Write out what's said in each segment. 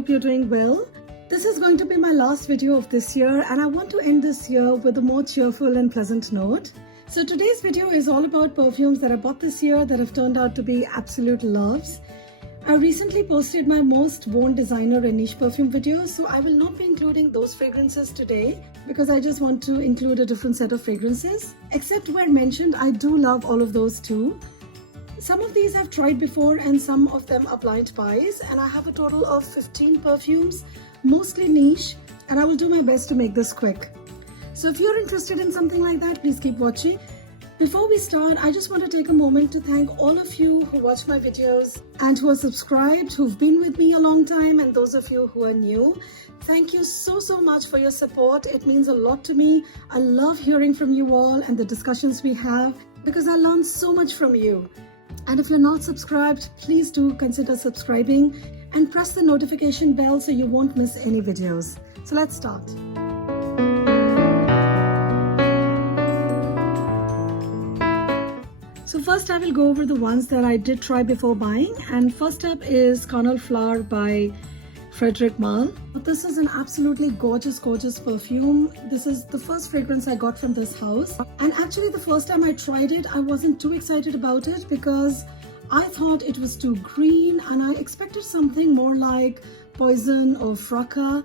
hope you're doing well. This is going to be my last video of this year, and I want to end this year with a more cheerful and pleasant note. So today's video is all about perfumes that I bought this year that have turned out to be absolute loves. I recently posted my most worn designer and niche perfume videos, so I will not be including those fragrances today because I just want to include a different set of fragrances. Except where mentioned, I do love all of those too. Some of these I've tried before and some of them are blind buys, and I have a total of 15 perfumes, mostly niche, and I will do my best to make this quick. So if you're interested in something like that, please keep watching. Before we start, I just want to take a moment to thank all of you who watch my videos and who are subscribed, who've been with me a long time, and those of you who are new. Thank you so much for your support. It means a lot to me. I love hearing from you all and the discussions we have because I learn so much from you. And if you're not subscribed, please do consider subscribing and press the notification bell so you won't miss any videos. So let's start. So first I will go over the ones that I did try before buying, and first up is Carnal Flower by Frederic Malle. This is an absolutely gorgeous perfume. This is the first fragrance I got from this house, and actually the first time I tried it I wasn't too excited about it because I thought it was too green and I expected something more like Poison or Fracas.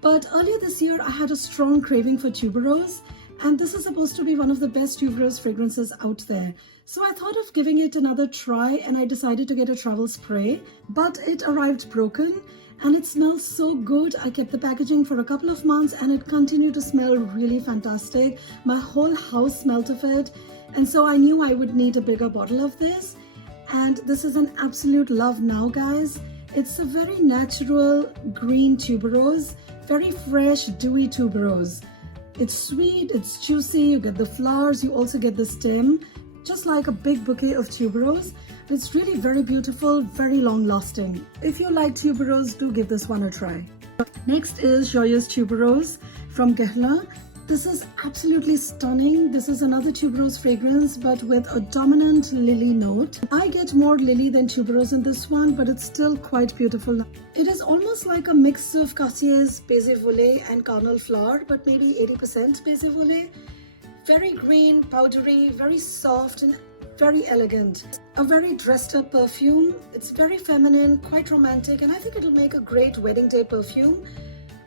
But earlier this year I had a strong craving for tuberose, and this is supposed to be one of the best tuberose fragrances out there. So I thought of giving it another try and I decided to get a travel spray, but it arrived broken and it smells so good. I kept the packaging for a couple of months and it continued to smell really fantastic. My whole house smelled of it, and so I knew I would need a bigger bottle of this. And this is an absolute love now, guys. It's a very natural green tuberose, very fresh, dewy tuberose. It's sweet, it's juicy, you get the flowers, you also get the stem, just like a big bouquet of tuberose. It's really very beautiful, very long lasting. If you like tuberose, do give this one a try. Next is Joyeuse Tuberose from Guerlain. This is absolutely stunning. This is another tuberose fragrance but with a dominant lily note. I get more lily than tuberose in this one, but it's still quite beautiful. It is almost like a mix of Cassier's Baiser Volé and Carnal Flower, but maybe 80% Baiser Volé. Very green, powdery, very soft and very elegant. A very dressed up perfume. It's very feminine, quite romantic, and I think it'll make a great wedding day perfume.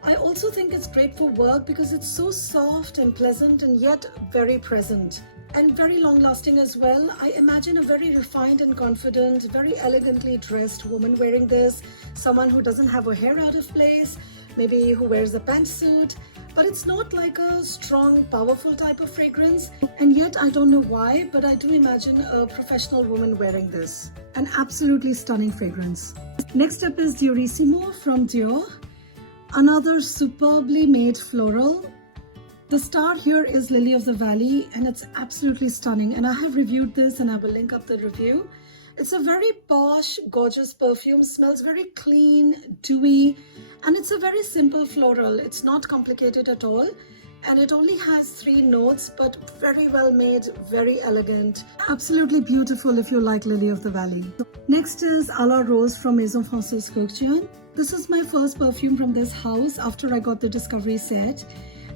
I also think it's great for work because it's so soft and pleasant and yet very present and very long lasting as well. I imagine a very refined and confident, very elegantly dressed woman wearing this, someone who doesn't have her hair out of place, maybe who wears a pantsuit, but it's not like a strong, powerful type of fragrance. And yet I don't know why, but I do imagine a professional woman wearing this. An absolutely stunning fragrance. Next up is Diorissimo from Dior. Another superbly made floral. The star here is Lily of the Valley and it's absolutely stunning, and I have reviewed this and I will link up the review. It's a very posh, gorgeous perfume, smells very clean, dewy, and it's a very simple floral. It's not complicated at all, and it only has 3 notes, but very well made, very elegant. Absolutely beautiful if you like Lily of the Valley. Next is A la Rose from Maison Francis Kurkdjian. This is my first perfume from this house after I got the Discovery set,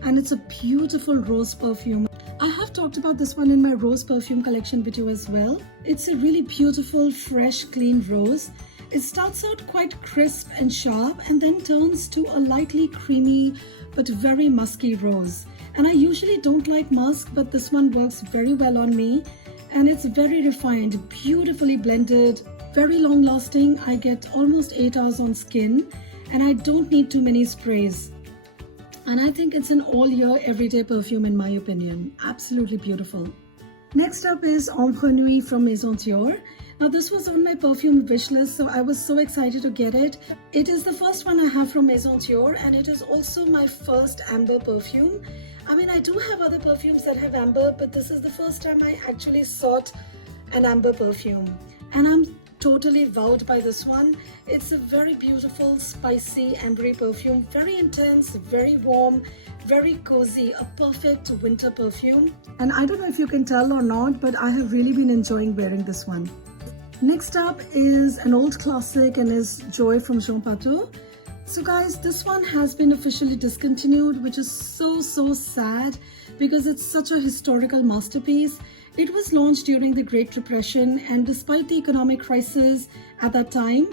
and it's a beautiful rose perfume. I have talked about this one in my rose perfume collection video as well. It's a really beautiful, fresh, clean rose. It starts out quite crisp and sharp and then turns to a lightly creamy but very musky rose. And I usually don't like musk, but this one works very well on me, and it's very refined, beautifully blended, very long lasting. I get almost 8 hours on skin and I don't need too many sprays. And I think it's an all year everyday perfume in my opinion. Absolutely beautiful. Next up is Ombre Nuit from Maison Dior. Now this was on my perfume wish list, so I was so excited to get it. It is the first one I have from Maison Dior, and it is also my first amber perfume. I mean, I do have other perfumes that have amber, but this is the first time I actually sought an amber perfume. And I'm totally wowed by this one. It's a very beautiful, spicy, ambery perfume, very intense, very warm, very cozy, a perfect winter perfume. And I don't know if you can tell or not, but I have really been enjoying wearing this one. Next up is an old classic and is Joy from Jean Patou. So guys, this one has been officially discontinued, which is so sad because it's such a historical masterpiece. It was launched during the Great Depression, and despite the economic crisis at that time,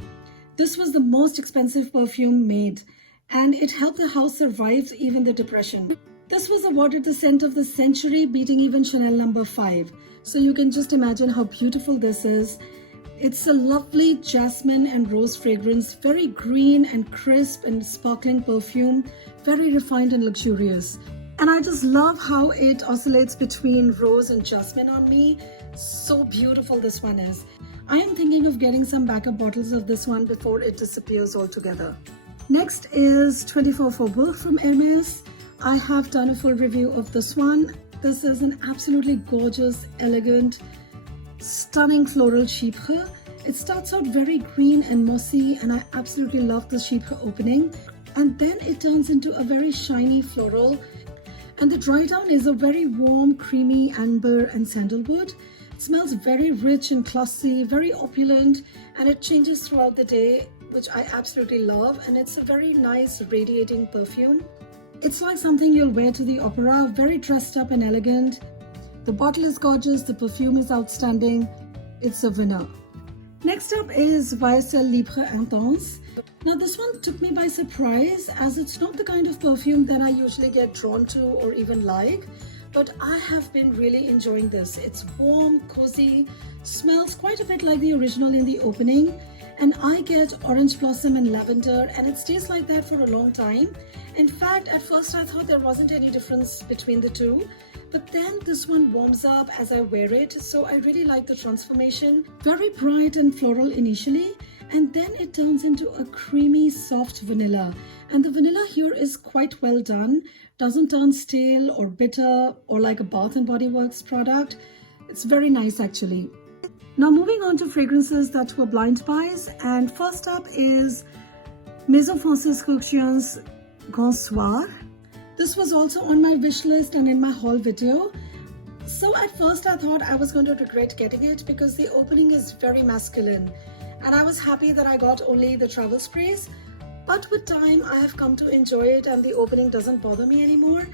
this was the most expensive perfume made, and it helped the house survive even the depression. This was awarded the scent of the century, beating even Chanel No. 5. So you can just imagine how beautiful this is. It's a lovely jasmine and rose fragrance, very green and crisp and sparkling perfume, very refined and luxurious. And I just love how it oscillates between rose and jasmine on me. So beautiful this one is. I am thinking of getting some backup bottles of this one before it disappears altogether. Next is 24 Faubourg from Hermès. I have done a full review of this one. This is an absolutely gorgeous, elegant, stunning floral chypre. It starts out very green and mossy, and I absolutely love the chypre opening. And then it turns into a very shiny floral. And the dry down is a very warm, creamy amber and sandalwood. It smells very rich and classy, very opulent, and it changes throughout the day, which I absolutely love. And it's a very nice, radiating perfume. It's like something you'll wear to the opera, very dressed up and elegant. The bottle is gorgeous, the perfume is outstanding. It's a winner. Next up is YSL Libre Intense. Now this one took me by surprise, as it's not the kind of perfume that I usually get drawn to or even like, but I have been really enjoying this. It's warm, cozy, smells quite a bit like the original in the opening, and I get orange blossom and lavender, and it stays like that for a long time. In fact, at first I thought there wasn't any difference between the two, but then this one warms up as I wear it, so I really like the transformation. Very bright and floral initially, and then it turns into a creamy, soft vanilla. And the vanilla here is quite well done, doesn't turn stale or bitter or like a Bath & Body Works product. It's very nice actually. Now moving on to fragrances that were blind buys, and first up is Maison Francis Kurkdjian's Grand Soir. This was also on my wish list and in my haul video. So at first I thought I was going to regret getting it because the opening is very masculine, and I was happy that I got only the travel sprays. But with time I have come to enjoy it, and the opening doesn't bother me anymore.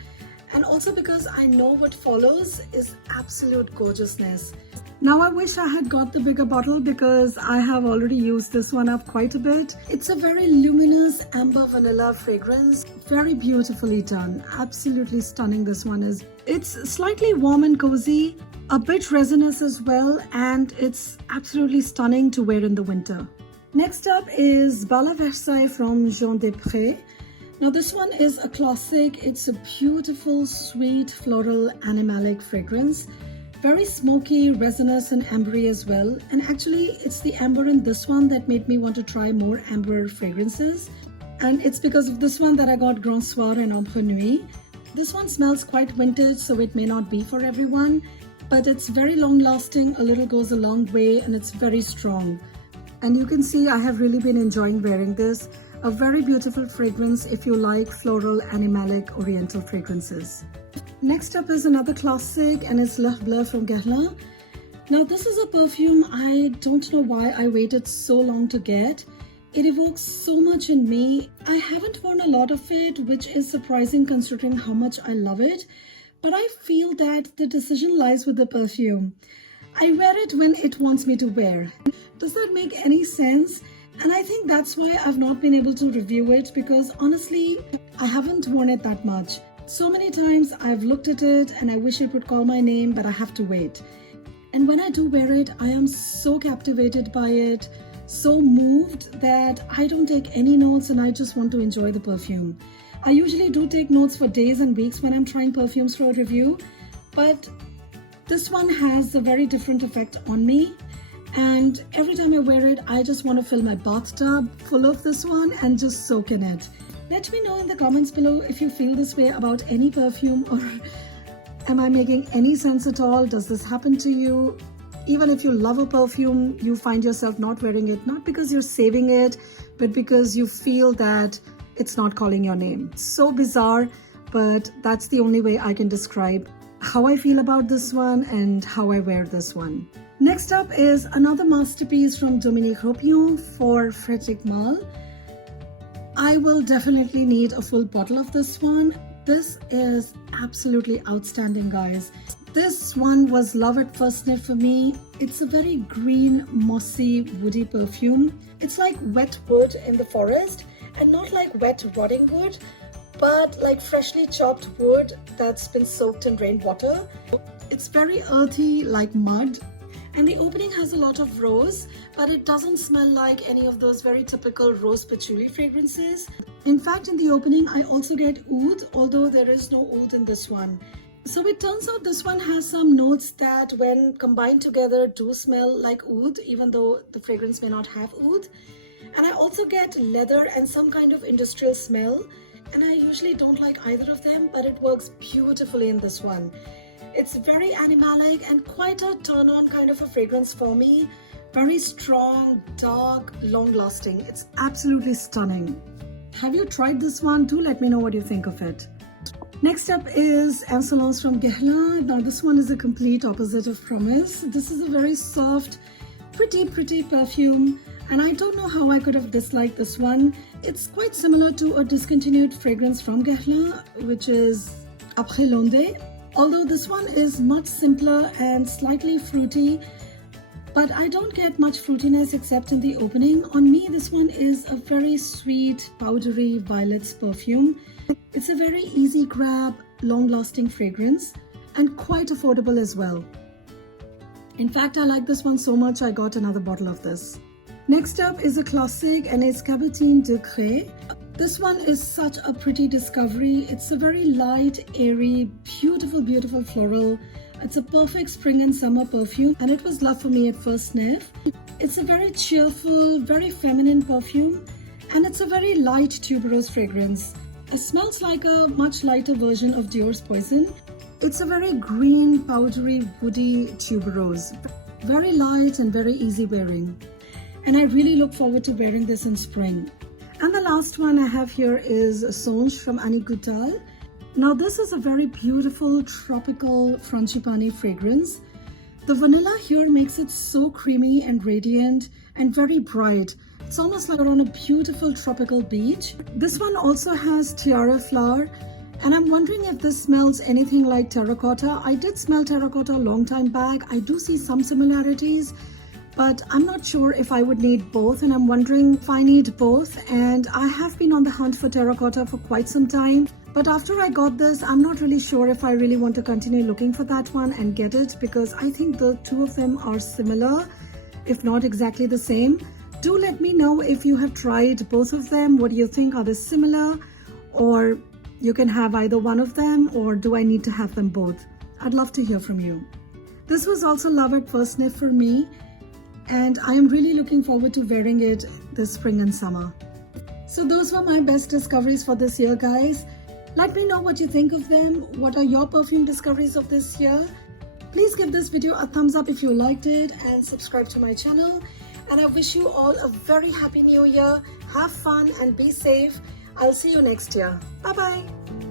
And also because I know what follows is absolute gorgeousness. Now I wish I had got the bigger bottle because I have already used this one up quite a bit. It's a very luminous amber vanilla fragrance, very beautifully done, absolutely stunning this one is. It's slightly warm and cozy, a bit resinous as well, and it's absolutely stunning to wear in the winter. Next up is Bal à Versailles from Jean Desprez. Now this one is a classic. It's a beautiful, sweet, floral, animalic fragrance. Very smoky, resinous and ambery as well. And actually it's the amber in this one that made me want to try more amber fragrances. And it's because of this one that I got Grand Soir and Ombre Nuit. This one smells quite vintage, so it may not be for everyone, but it's very long lasting, a little goes a long way, and it's very strong. And you can see I have really been enjoying wearing this. A very beautiful fragrance if you like floral, animalic, oriental fragrances. Next up is another classic, and it's L'Heure Bleue from Guerlain. Now this is a perfume I don't know why I waited so long to get. It evokes so much in me. I haven't worn a lot of it, which is surprising considering how much I love it. But I feel that the decision lies with the perfume. I wear it when it wants me to wear. Does that make any sense? And I think that's why I've not been able to review it, because honestly, I haven't worn it that much. So many times I've looked at it and I wish it would call my name, but I have to wait. And when I do wear it, I am so captivated by it, so moved that I don't take any notes and I just want to enjoy the perfume. I usually do take notes for days and weeks when I'm trying perfumes for a review, but this one has a very different effect on me. And every time I wear it, I just want to fill my bathtub full of this one and just soak in it. Let me know in the comments below if you feel this way about any perfume, or am I making any sense at all? Does this happen to you? Even if you love a perfume, you find yourself not wearing it, not because you're saving it, but because you feel that it's not calling your name. So bizarre, but that's the only way I can describe how I feel about this one and how I wear this one. Next up is another masterpiece from Dominique Ropillon for Frédéric Malle. I will definitely need a full bottle of this one. This is absolutely outstanding, guys. This one was love at first sniff for me. It's a very green, mossy, woody perfume. It's like wet wood in the forest, and not like wet rotting wood, but like freshly chopped wood that's been soaked in rainwater. It's very earthy, like mud. And the opening has a lot of rose, but it doesn't smell like any of those very typical rose patchouli fragrances. In fact, in the opening, I also get oud, although there is no oud in this one. So it turns out this one has some notes that when combined together do smell like oud, even though the fragrance may not have oud. And I also get leather and some kind of industrial smell. And I usually don't like either of them, but it works beautifully in this one. It's very animalic and quite a turn-on kind of a fragrance for me. Very strong, dark, long-lasting. It's absolutely stunning. Have you tried this one? Do let me know what you think of it. Next up is Insolence from Guerlain. Now this one is a complete opposite of Promise. This is a very soft, pretty perfume. And I don't know how I could have disliked this one. It's quite similar to a discontinued fragrance from Guerlain, which is Après l'Ondée. Although this one is much simpler and slightly fruity, but I don't get much fruitiness except in the opening. On me, this one is a very sweet, powdery violets perfume. It's a very easy grab, long-lasting fragrance and quite affordable as well. In fact, I like this one so much I got another bottle of this. Next up is a classic and it's Cabotin de Crais. This one is such a pretty discovery. It's a very light, airy, beautiful floral. It's a perfect spring and summer perfume and it was love for me at first sniff. It's a very cheerful, very feminine perfume and it's a very light tuberose fragrance. It smells like a much lighter version of Dior's Poison. It's a very green, powdery, woody tuberose. Very light and very easy wearing. And I really look forward to wearing this in spring. And the last one I have here is Songe from Annick Goutal. Now this is a very beautiful tropical frangipani fragrance. The vanilla here makes it so creamy and radiant and very bright. It's almost like you're on a beautiful tropical beach. This one also has tiara flower and I'm wondering if this smells anything like terracotta. I did smell terracotta a long time back. I do see some similarities, but I'm not sure if I would need both and I'm wondering if I need both. And I have been on the hunt for terracotta for quite some time, but after I got this, I'm not really sure if I really want to continue looking for that one and get it, because I think the two of them are similar, if not exactly the same. Do let me know if you have tried both of them. What do you think? Are they similar, or you can have either one of them, or do I need to have them both? I'd love to hear from you. This was also love at first sniff for me, and I am really looking forward to wearing it this spring and summer. So those were my best discoveries for this year, guys. Let me know what you think of them. What are your perfume discoveries of this year? Please give this video a thumbs up if you liked it and subscribe to my channel. And I wish you all a very happy new year. Have fun and be safe. I'll see you next year. Bye bye.